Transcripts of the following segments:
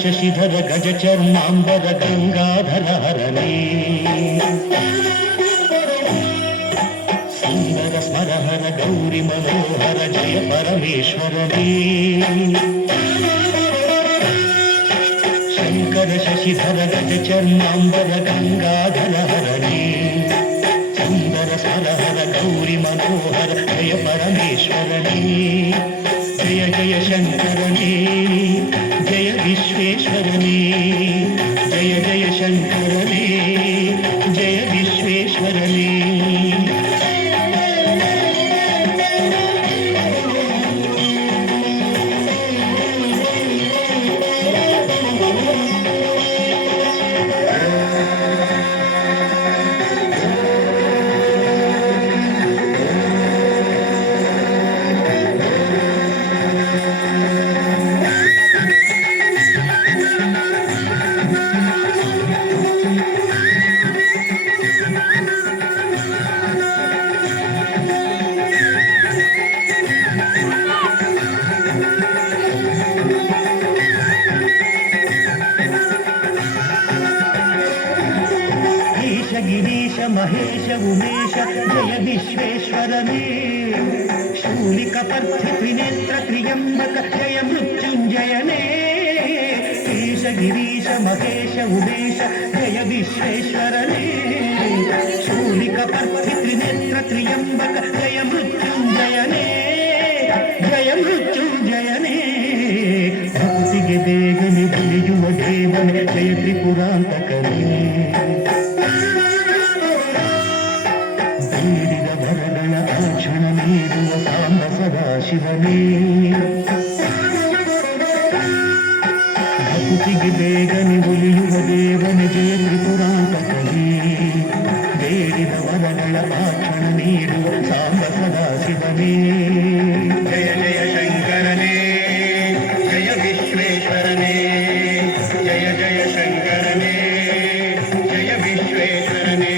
ಶಶಿಧರ ಗಜ ಚರ್ಮಾಂಬರ ಗಂಗಾಧರ ಹರನೇ ಸುಂದರ ಸ್ಮರಹರ ಗೌರಿ ಮನೋಹರ ಜಯ ಪರಮೇಶ್ವರನೇ ಶಂಕರ ಶಶಿಧರ ಗಜ ಚರ್ಮಾಂಬರ ಗಂಗಾಧರ ಹರನೇ ಸುಂದರ ಸ್ಮರಹರ ಗೌರಿ ಮನೋಹರ ಜಯ ಪರಮೇಶ್ವರನೇ ಜಯ ಜಯ ಶಂಕರನೇ ಜಯ ವಿಶ್ವೇಶ್ವರನೇ ಜಯ ಜಯ ಶಂಕರನೇ ಜಯ ವಿಶ್ವೇಶ್ವರನೇ ಗಿರೀಶ ಮಹೇಶ ಉಮೇಶ ಜಯ ವಿಶ್ವೇಶ್ವರನೇ ಶೂಲಿಕ ಪರ್ಥಿ ತ್ರಿನೇತ್ರ ತ್ರಿಯಂಬಕ ಜಯ ಮೃತ್ಯುಂಜಯನೇ ಈಶ ಗಿರೀಶ ಮಹೇಶ ಉಮೇಶ ಜಯ ವಿಶ್ವೇಶ್ವರನೇ ಶೂಲಿಕ ಪರ್ಥಿ ತ್ರಿನೇತ್ರ ತ್ರಿಯಂಬಕ ಜಯ ಮೃತ್ಯುಂಜಯನೇ ಜಯ ಮೃತ್ಯುಂಜಯನೇ ಭಕ್ತಿಗೆ ಬೇಗನೆ ತಿಳಿಯುವ ದೇವನೇ ಜಯ ತ್ರಿಪುರಾಂತಕನೇ ಬೇಡಿದ ವರಗಳ ಆಕ್ಷಣ ನೀಡುವ ಸಾಂಬ ಸದಾಶಿವನೇ ಭಕ್ತಿಗೆ ಬೇಗನೆ ಒಲಿಯುವ ದೇವನ ಜಯ ತ್ರಿಪುರಾಂತಕನೇ ಬೇಡಿದ ವರಗಳ ಆಕ್ಷಣ ನೀಡುವ ಸಾಂಬ ಸದಾಶಿವನೇ ಜಯ ಜಯ ಶಂಕರನೇ ಜಯ ವಿಶ್ವೇಶ್ವರನೇ ಜಯ ಜಯ ಶಂಕರನೇ ಜಯ ವಿಶ್ವೇಶ್ವರನೇ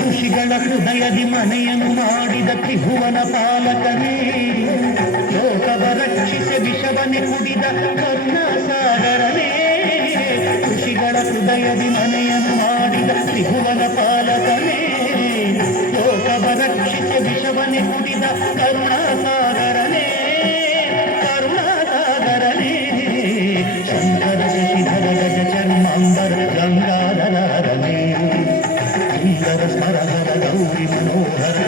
ಋಷಿಗಳ ಹೃದಯದಿ ಮನೆಯನ್ನು ಮಾಡಿದ ತ್ರಿಭುವನ ಪಾಲಕನೇ ಲೋಕವ ರಕ್ಷಿಸಿ ವಿಷವನೆ ಕುಡಿದ ಕರುಣಾಸಾಗರನೇ ಋಷಿಗಳ ಹೃದಯದಿ ಮನೆಯನ್ನು ಮಾಡಿದ ತ್ರಿಭುವನ ಪಾಲಕನೇ ಲೋಕವ ರಕ್ಷಿಸಿ ವಿಷವನೆ ವಿಷವನೆ ಕುಡಿದ ಕರುಣಾಸಾಗರನೇ ಕರುಣಾಸಾಗರನೇ ಶಂಕರ ಶಶಿಧರ ಗಜ ಚರ್ಮಾಂಬರ ಗಂಗಾಧರನೇ ಸುಂದರ ಸ್ಮರಹರ ಗೌರಿ ಮನೋಹರ